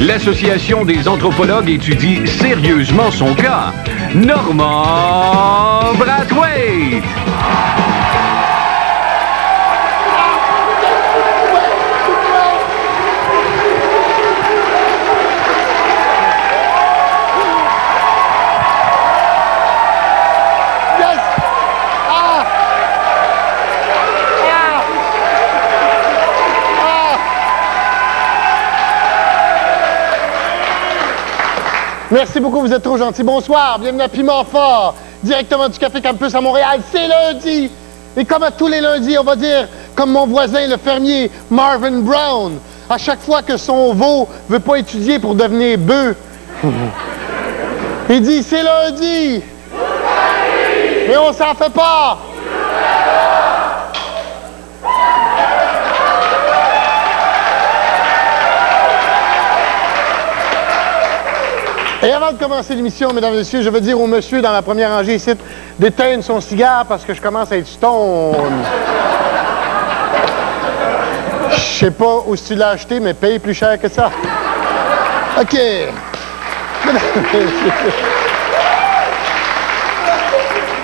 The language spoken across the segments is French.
L'Association des anthropologues étudie sérieusement son cas. Normand Brathwaite. Merci beaucoup, vous êtes trop gentils. Bonsoir, bienvenue à Piment Fort, directement du Café Campus à Montréal. C'est lundi! Et comme à tous les lundis, on va dire, comme mon voisin, le fermier Marvin Brown, à chaque fois que son veau veut pas étudier pour devenir bœuf, il dit, c'est lundi! Mais on s'en fait pas! Et avant de commencer l'émission, mesdames et messieurs, je veux dire au monsieur dans la première rangée ici d'éteindre son cigare parce que je commence à être stone. Je sais pas où tu l'as acheté, mais paye plus cher que ça. OK.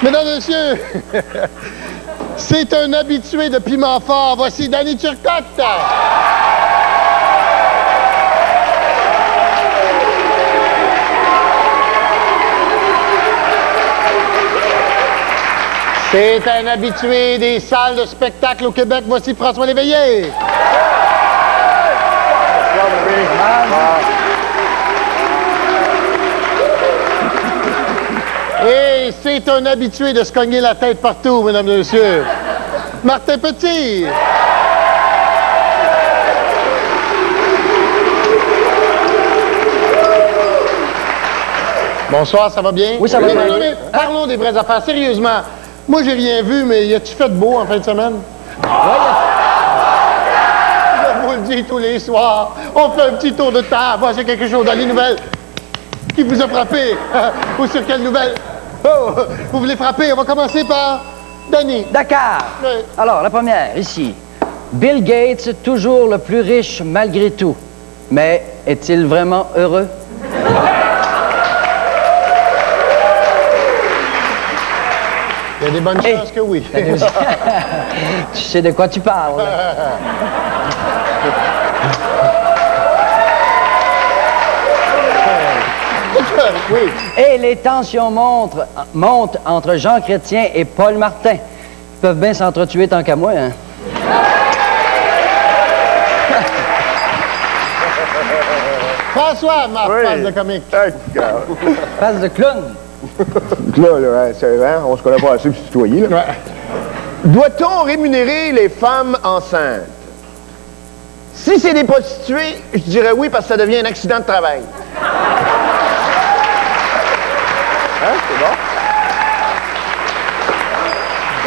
Mesdames et messieurs, c'est un habitué de Piment Fort. Voici Danny Turcotte. C'est un habitué des salles de spectacle au Québec. Voici François Léveillé. Et c'est un habitué de se cogner la tête partout, mesdames et messieurs. Martin Petit. Bonsoir, ça va bien? Oui, ça va bien. Mais parlons des vraies affaires, sérieusement. Moi, j'ai rien vu, mais y a-tu fait beau en fin de semaine? Je vous le dis tous les soirs. On fait un petit tour de table. Voir c'est quelque chose dans les nouvelles qui vous a frappé. Ou sur quelle nouvelle? Oh, vous voulez frapper? On va commencer par Danny. Dakar. Oui. Alors, la première, ici. Bill Gates, toujours le plus riche malgré tout. Mais est-il vraiment heureux? Il y a des bonnes chances que oui. Tu sais de quoi tu parles. Oui. Et les tensions montent entre Jean Chrétien et Paul Martin. Ils peuvent bien s'entretuer tant qu'à moi, hein? François, ma Oui. face de comique. Face de clown. Là, c'est vrai, on se connaît pas assez pour se tutoyer, là. Ouais. Doit-on rémunérer les femmes enceintes? Si c'est des prostituées, je dirais oui parce que ça devient un accident de travail. Hein, c'est bon?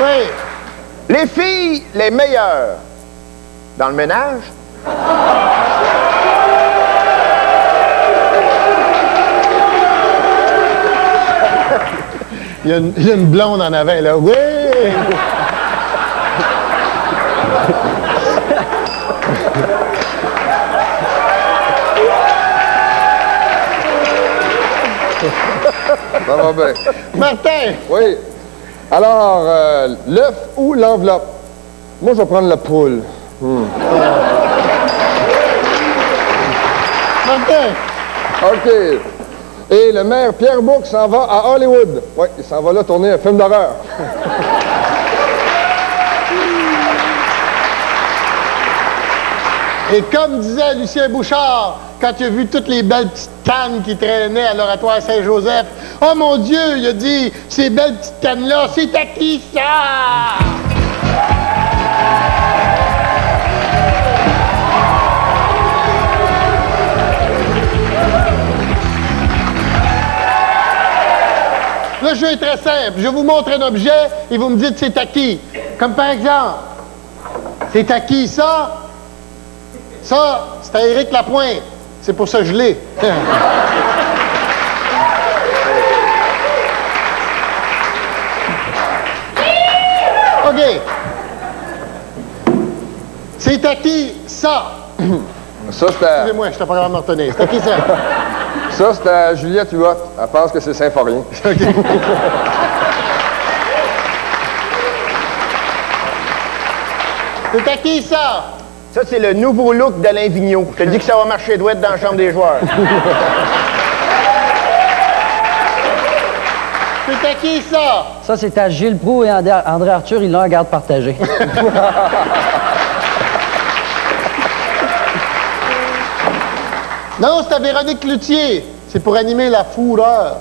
Oui. Les filles, les meilleures dans le ménage? Il y a une blonde en avant, là. Oui! Ça va bien. Martin! Oui. Alors, l'œuf ou l'enveloppe? Moi, je vais prendre la poule. Martin! OK. Et le maire Pierre Bourque s'en va à Hollywood. Oui, il s'en va là tourner un film d'horreur. Et comme disait Lucien Bouchard, quand il a vu toutes les belles petites cannes qui traînaient à l'oratoire Saint-Joseph, « Oh mon Dieu! » il a dit, « Ces belles petites cannes-là, c'est à qui ça? » Le jeu est très simple. Je vous montre un objet et vous me dites c'est à qui. Comme par exemple, c'est à qui ça? Ça, c'est à Éric Lapointe. C'est pour ça que je l'ai. OK. C'est à qui, ça? Ça, c'était... Excusez-moi, je suis pas capable de me retenir. C'est à qui, ça? Ça, c'était Juliette Huot. Elle pense que c'est Symphorien. OK. C'est à qui, ça? Ça, c'est le nouveau look d'Alain Vigneault. Je te dis que ça va marcher douette dans la chambre des joueurs. C'est à qui, ça? Ça, c'est à Gilles Proulx et André Arthur, ils l'ont en garde partagée. Non, c'est à Véronique Cloutier. C'est pour animer la fureur.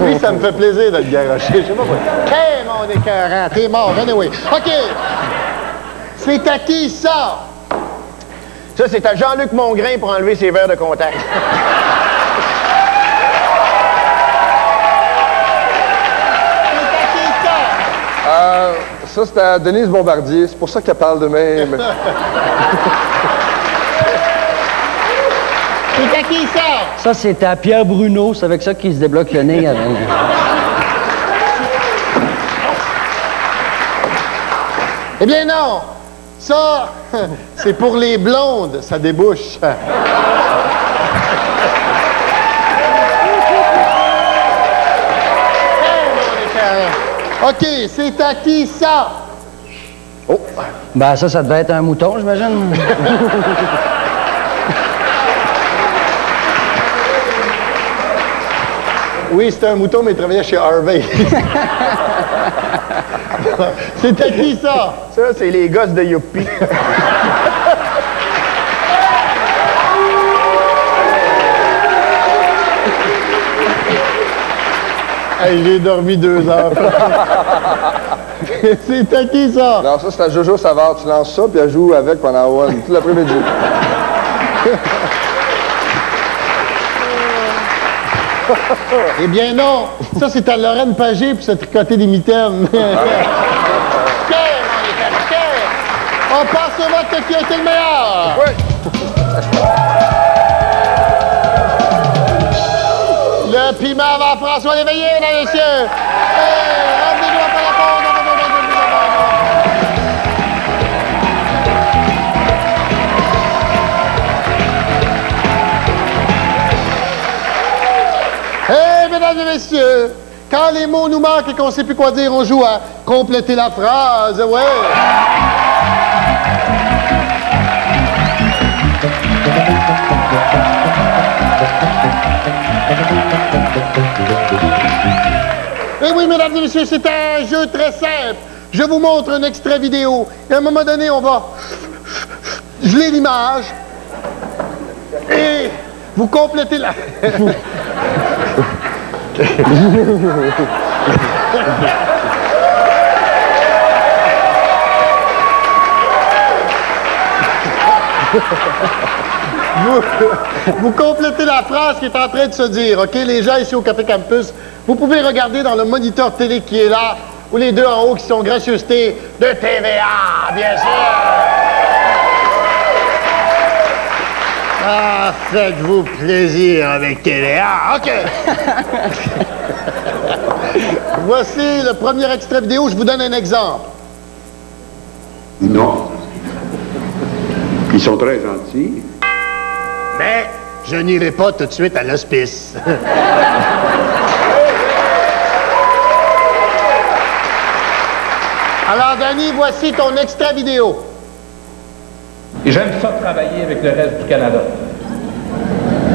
Oui, ça me fait plaisir d'être garoché. Je sais pas pourquoi. Hey, mon écœurant, t'es mort. Anyway. OK. C'est à qui, ça? Ça, c'est à Jean-Luc Mongrain pour enlever ses verres de contact. C'est à qui, ça? Ça, c'était à Denise Bombardier. C'est pour ça qu'elle parle de même. C'est à qui, ça? Ça, c'est à Pierre Bruno. C'est avec ça qu'il se débloque le nez. Eh bien, non. Ça, c'est pour les blondes. Ça débouche. OK, c'est à qui, ça? Oh! Ben, ça devait être un mouton, j'imagine. Oui, c'était un mouton, mais il travaillait chez Harvey. C'est à qui, ça? Ça, c'est les gosses de Youpi. Hey, j'ai dormi 2 heures. C'est à qui, ça? Non, ça, c'est à Jojo Savard. Tu lances ça, puis elle joue avec pendant tout l'après-midi. Eh bien, non. Ça, c'est à Lorraine Pagé pour se tricoter des mitaines. On passe au vote qui a été le meilleur. Oui. Le piment va à François Léveillé, mesdames et messieurs. Ramenez-nous après la pause. Mesdames et messieurs, quand les mots nous manquent et qu'on ne sait plus quoi dire, on joue à compléter la phrase, ouais. Et oui, mesdames et messieurs, c'est un jeu très simple. Je vous montre un extrait vidéo. Et à un moment donné, on va geler l'image. Et vous complétez la... Vous complétez la phrase qui est en train de se dire, OK? Les gens ici au Café Campus, vous pouvez regarder dans le moniteur télé qui est là, ou les deux en haut qui sont gracieuseté de TVA, bien sûr! Ah, faites-vous plaisir avec TVA, OK! Voici le premier extrait vidéo, je vous donne un exemple. Non. Ils sont très gentils. Mais je n'irai pas tout de suite à l'hospice. Alors, Danny, voici ton extrait vidéo. Et j'aime ça travailler avec le reste du Canada.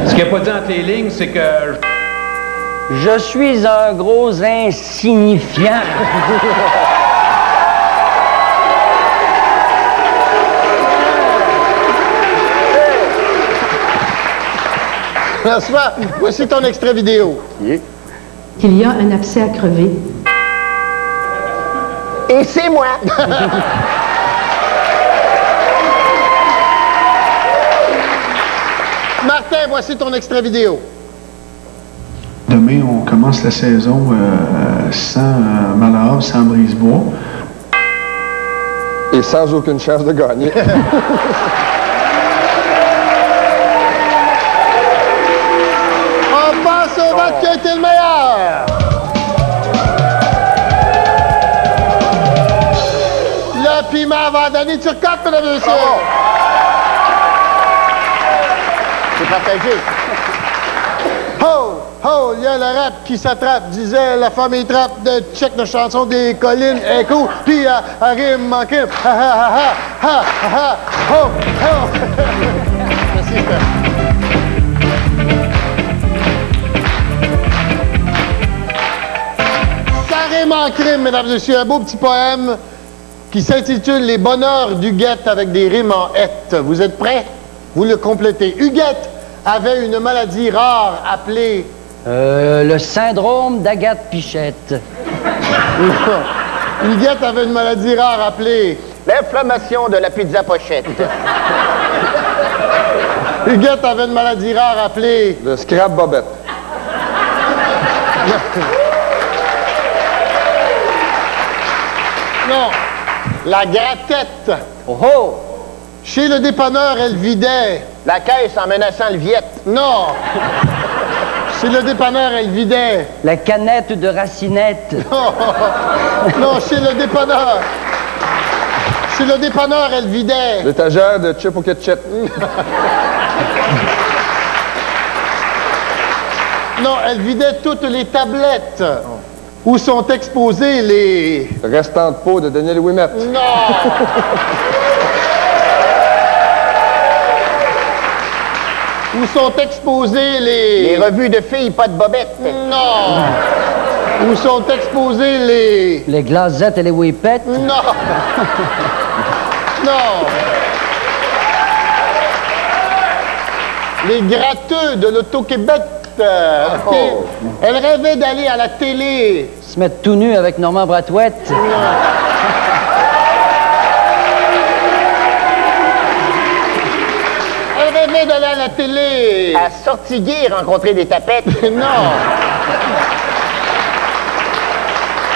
Ce qu'il n'a pas dit entre les lignes, c'est que... Je suis un gros insignifiant. François, voici ton extrait vidéo. Il y a un abcès à crever. Et c'est moi! Martin, voici ton extrait vidéo. Demain, on commence la saison sans Malahab, sans Brisebois. Et sans aucune chance de gagner. On passe au vote qui a été le meilleur? Le piment va donner Turcotte, mesdames et messieurs. C'est partagé. Ho, ho, il y a le rap qui s'attrape, disait la famille trappe de check de chanson des collines écho, puis à rime en crime. Ha ha ha ha ha ha ho, ho. Merci, frère. Ça rime en crime, mesdames et messieurs, un beau petit poème qui s'intitule Les bonheurs d'Huguette avec des rimes en hête. Vous êtes prêts? Vous le complétez. Huguette avait une maladie rare appelée... Le syndrome d'Agathe Pichette. Huguette avait une maladie rare appelée... L'inflammation de la pizza pochette. Huguette avait une maladie rare appelée... Le scrap bobette. Non, la gratette. Oh oh! Chez le dépanneur, elle vidait... La caisse en menaçant le Viette. Non! Chez le dépanneur, elle vidait... La canette de Racinette. Non, non, chez le dépanneur... Chez le dépanneur, elle vidait... L'étagère de chip au ketchup. Non, elle vidait toutes les tablettes. Où sont exposés les... Le restant de peau de Daniel Ouimet. Non! Où sont exposés Les revues de filles, pas de bobette. Non! Où sont exposés les... Les glazettes et les whippets. Non! Non! Les gratteux de l'Auto-Québec. OK. Elle rêvait d'aller à la télé. Se mettre tout nu avec Normand Bratouette. Elle rêvait d'aller à la télé. À Sortiguier, rencontrer des tapettes. Non.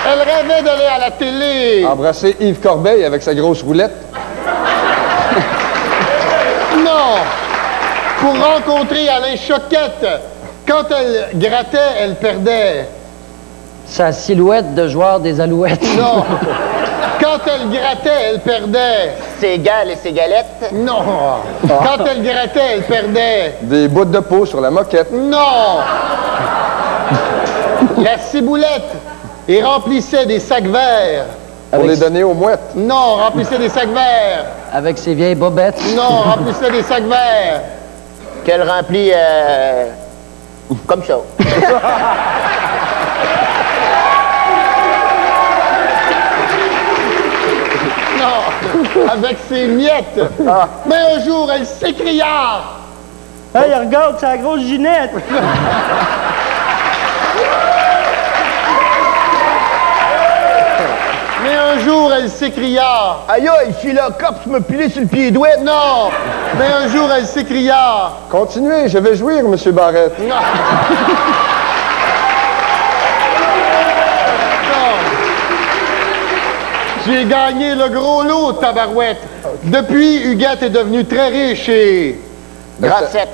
Elle rêvait d'aller à la télé. Embrasser Yves Corbeil avec sa grosse roulette. Non. Pour rencontrer Alain Choquette. Quand elle grattait, elle perdait. Sa silhouette de joueur des Alouettes. Non. Quand elle grattait, elle perdait. Ses gales et ses galettes. Non. Quand elle grattait, elle perdait. Des bouts de peau sur la moquette. Non. La ciboulette. Et remplissait des sacs verts. Pour les donner aux mouettes. Non, remplissait des sacs verts. Avec ses vieilles bobettes. Non, remplissait des sacs verts. Qu'elle remplit comme ça. Non, avec ses miettes. Mais un jour, elle s'écria. Hey, regarde, c'est la grosse Ginette. Mais un jour, elle s'écria. Aïe, aïe, je suis là, cop, me piler sur le pied douette. Non, mais un jour, elle s'écria. Continuez, je vais jouir, Monsieur Barrette. Non. J'ai gagné le gros lot, tabarouette. Depuis, Huguette est devenue très riche et... Grassette.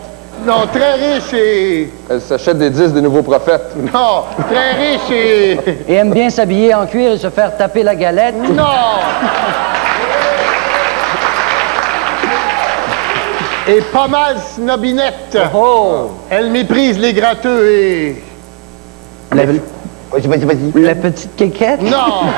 Non, très riche et... Elle s'achète des disques des nouveaux prophètes. Non, très riche et... Et aime bien s'habiller en cuir et se faire taper la galette. Non! Et pas mal snobinette. Oh! Elle méprise les gratteux et... Vas-y. La petite quéquette. Non!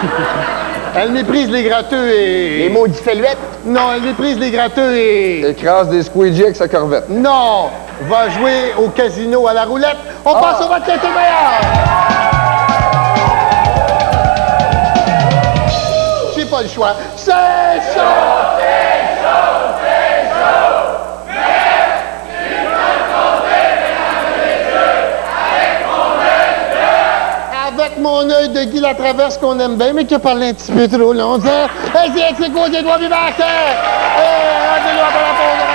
Elle méprise les gratteux et... Les maudits feluettes. Non, elle méprise les gratteux et... Écrase des squeegees avec sa corvette. Non! Va jouer au casino à la roulette. On passe au match meilleur. J'ai pas le choix. C'est chaud! C'est chaud! C'est chaud! Mais tu peux compter, mesdames et messieurs, avec mon œil de Guy Latraverse qu'on aime bien, mais qui a parlé un petit peu trop longtemps. C'est quoi, c'est toi, vivace? Rendez-nous après la pause.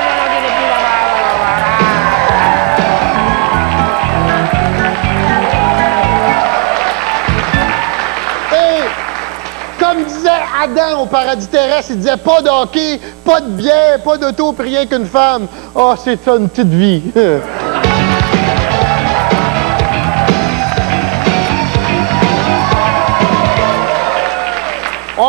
Comme disait Adam au paradis terrestre, il disait pas de hockey, pas de bière, pas d'auto, puis rien qu'une femme. Oh, c'est ça une petite vie.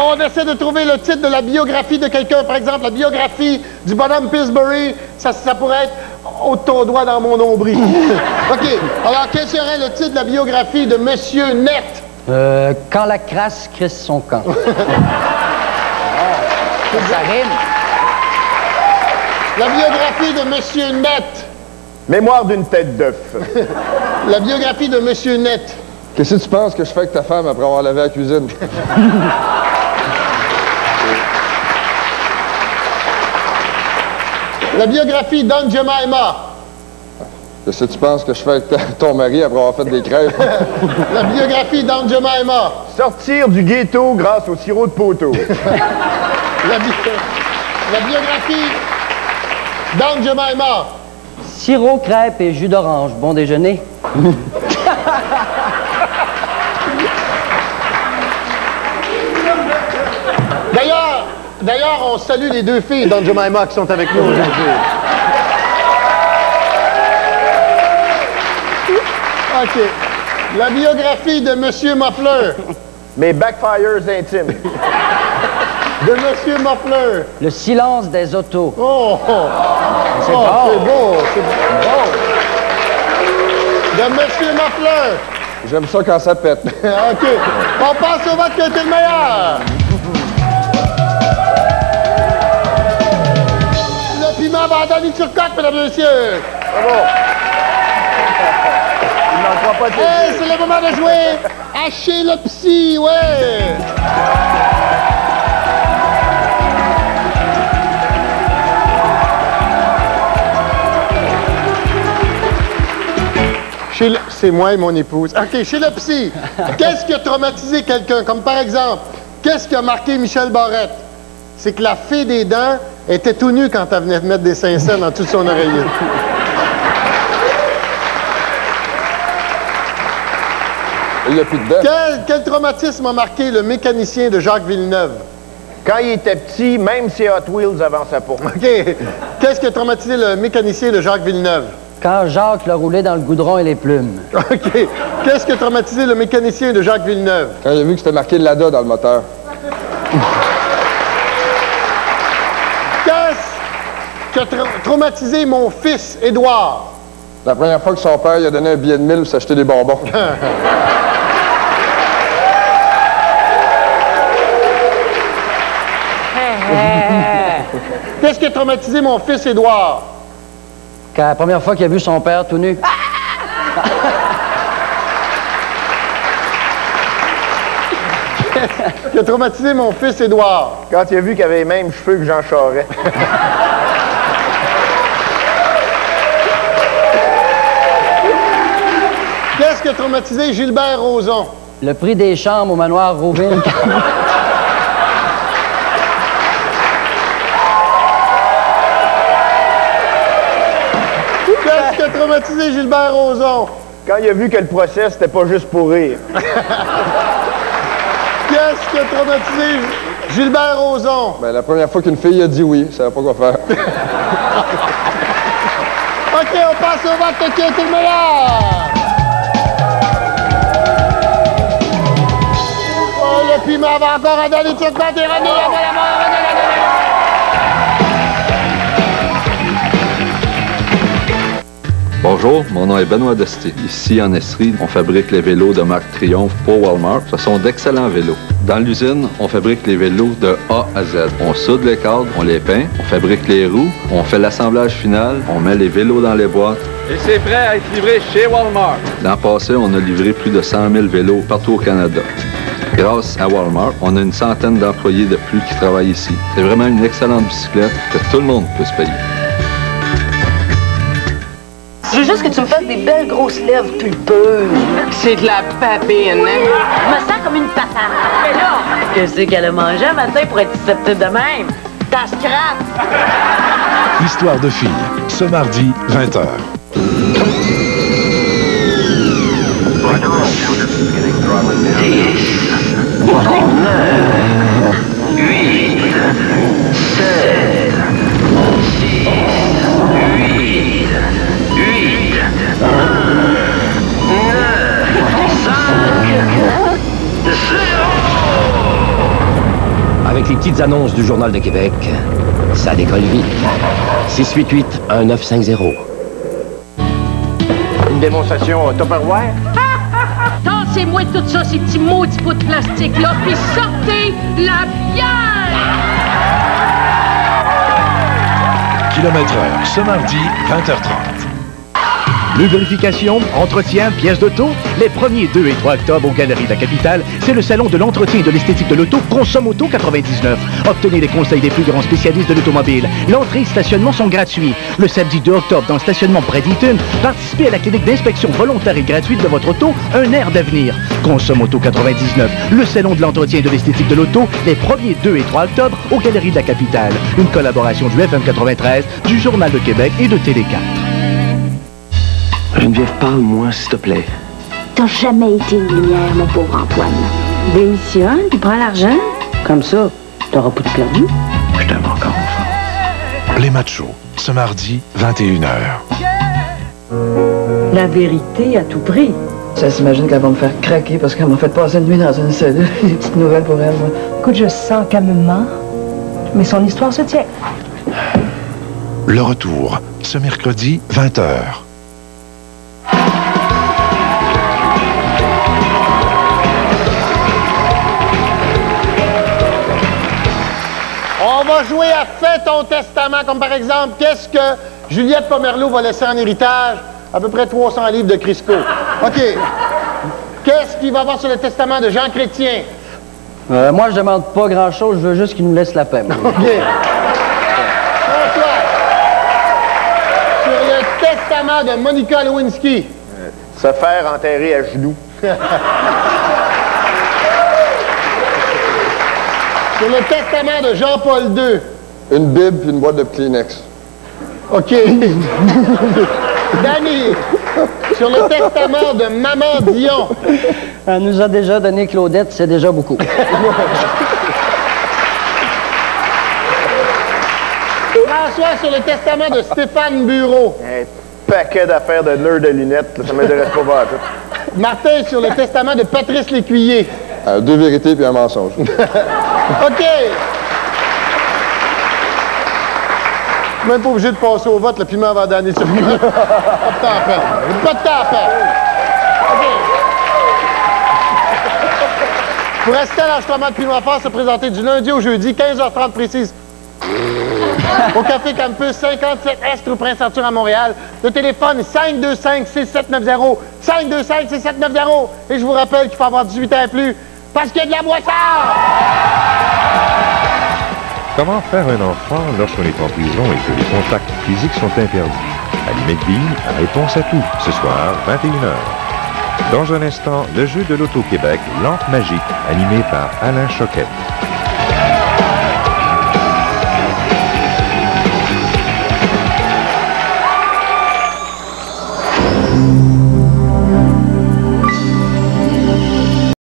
on essaie de trouver le titre de la biographie de quelqu'un. Par exemple, la biographie du bonhomme Pillsbury, ça pourrait être « Ôte ton doigt dans mon nombril ». OK. Alors, quel serait le titre de la biographie de Monsieur Net? Quand la crasse crisse son camp. Ça rime. La biographie de Monsieur Net. Mémoire d'une tête d'œuf. La biographie de Monsieur Net. Qu'est-ce que tu penses que je fais avec ta femme après avoir lavé la cuisine? La biographie d'Aunt Jemima. Qu'est-ce que tu penses que je fais avec ton mari après avoir fait des crêpes? La biographie d'Aunt Jemima. Sortir du ghetto grâce au sirop de poteau. La biographie d'Aunt Jemima. Sirop, crêpes et jus d'orange. Bon déjeuner. D'ailleurs, on salue les deux filles d'Aunt Jemima qui sont avec nous aujourd'hui. OK. La biographie de Monsieur Muffler. Mes backfires intimes. De Monsieur Muffler. Le silence des autos. Oh! C'est Oh, bon. c'est beau, c'est bon. De Monsieur Muffler. J'aime ça quand ça pète. OK. On passe au vote qui a été le meilleur. Le piment va à Danny Turcotte, mesdames et messieurs. Bravo. Il n'en croit pas de Hey, c'est le moment de jouer à chez le psy, ouais. C'est moi et mon épouse. OK, chez le psy, qu'est-ce qui a traumatisé quelqu'un? Comme par exemple, qu'est-ce qui a marqué Michel Barrette? C'est que la fée des dents était tout nue quand elle venait de mettre des Saint-Saëns dans tout son oreiller. Il n'y a plus de dents. Quel traumatisme a marqué le mécanicien de Jacques Villeneuve? Quand il était petit, même si Hot Wheels avançait pas. OK. Qu'est-ce qui a traumatisé le mécanicien de Jacques Villeneuve? Quand Jacques l'a roulé dans le goudron et les plumes. OK. Qu'est-ce qui a traumatisé le mécanicien de Jacques Villeneuve? Quand il a vu que c'était marqué Lada dans le moteur. Qu'est-ce qui a traumatisé mon fils, Édouard? La première fois que son père lui a donné un billet de 1000 pour s'acheter des bonbons. Qu'est-ce qui a traumatisé mon fils, Édouard? Quand la première fois qu'il a vu son père tout nu. Qui a traumatisé mon fils, Édouard? Quand il a vu qu'il avait les mêmes cheveux que Jean Charest. Qu'est-ce qui a traumatisé Gilbert Rozon? Le prix des chambres au manoir Rouville. Qu'est-ce qui a traumatisé Gilbert Rozon? Quand il a vu que le procès, c'était pas juste pour rire. Qu'est-ce qui a traumatisé Gilbert Rozon? Ben, la première fois qu'une fille a dit oui, elle savait pas quoi faire. OK, on passe au vote qui a été le meilleur. Oh, le piment va encore à Danny Turcotte et René avant la mort. Bonjour, mon nom est Benoît Desté. Ici, en Estrie, on fabrique les vélos de marque Triomphe pour Walmart. Ce sont d'excellents vélos. Dans l'usine, on fabrique les vélos de A à Z. On soude les cadres, on les peint, on fabrique les roues, on fait l'assemblage final, on met les vélos dans les boîtes. Et c'est prêt à être livré chez Walmart. L'an passé, on a livré plus de 100 000 vélos partout au Canada. Grâce à Walmart, on a une centaine d'employés de plus qui travaillent ici. C'est vraiment une excellente bicyclette que tout le monde peut se payer. Je veux juste que tu me fasses des belles grosses lèvres pulpeuses. C'est de la papine, hein? Je me sens comme une patate. Mais là, qu'est-ce qu'elle a mangé un matin pour être susceptible de même? Ta scrap! Histoire de filles, ce mardi, 20h. avec les petites annonces du Journal de Québec, ça décolle vite. 688-1950. Une démonstration Tupperware? Tassez-moi tout ça, ces petits maudits bouts de plastique-là, puis sortez la bière! Kilomètre-heure, ce mardi, 20h30. Lubrification, entretien, pièces d'auto. Les 1er, 2 et 3 octobre aux Galeries de la Capitale, c'est le salon de l'entretien et de l'esthétique de l'auto Consomme Auto 99. Obtenez les conseils des plus grands spécialistes de l'automobile. L'entrée et le stationnement sont gratuits. Le samedi 2 octobre, dans le stationnement près d'Eaton, participez à la clinique d'inspection volontaire et gratuite de votre auto, un air d'avenir. Consomme Auto 99, le salon de l'entretien et de l'esthétique de l'auto, les 1er, 2 et 3 octobre aux Galeries de la Capitale. Une collaboration du FM 93, du Journal de Québec et de Télé 4. Geneviève, parle-moi, s'il te plaît. T'as jamais été une lumière, mon pauvre Antoine. Démissionne, tu prends l'argent. Comme ça, t'auras pas de perdu. Je t'aime encore, enfant. Les Machos, ce mardi, 21h. La vérité à tout prix. Ça s'imagine qu'elle va me faire craquer parce qu'elle m'a fait passer une nuit dans une cellule. Des petites nouvelles pour elle, moi. Écoute, je sens qu'elle me ment, mais son histoire se tient. Le retour, ce mercredi, 20h. On va jouer à Fais ton testament, comme par exemple, qu'est-ce que Juliette Pomerleau va laisser en héritage? À peu près 300 livres de Crisco. OK. Qu'est-ce qu'il va y avoir sur le testament de Jean Chrétien? Moi, je demande pas grand-chose, je veux juste qu'il nous laisse la paix. OK. François, sur le testament de Monica Lewinsky. Se faire enterrer à genoux. Sur le testament de Jean-Paul II. Une Bible puis une boîte de Kleenex. OK. Danny, sur le testament de Maman Dion. Elle nous a déjà donné Claudette, c'est déjà beaucoup. François, sur le testament de Stéphane Bureau. Un paquet d'affaires de nœuds de lunettes, là, ça m'intéresse pas voir tout. Martin, sur le testament de Patrice Lécuyer. 2 vérités puis un mensonge. OK. Même pas obligé de passer au vote, le piment va donner sur lui. Pas de temps à perdre. Pas de temps à perdre. OK. Pour rester à l'enregistrement de Piment Fort, se présenter du lundi au jeudi, 15h30 précise. Au Café Campus, 57 Est, rue Prince-Arthur à Montréal. Le téléphone 525-6790. 525-6790. Et je vous rappelle qu'il faut avoir 18 ans et plus parce qu'il y a de la boisson! Comment faire un enfant lorsqu'on est en prison et que les contacts physiques sont interdits? Ali McBeal, réponse à tout, ce soir, 21h. Dans un instant, le jeu de l'Auto-Québec, Lampe magique, animé par Alain Choquette.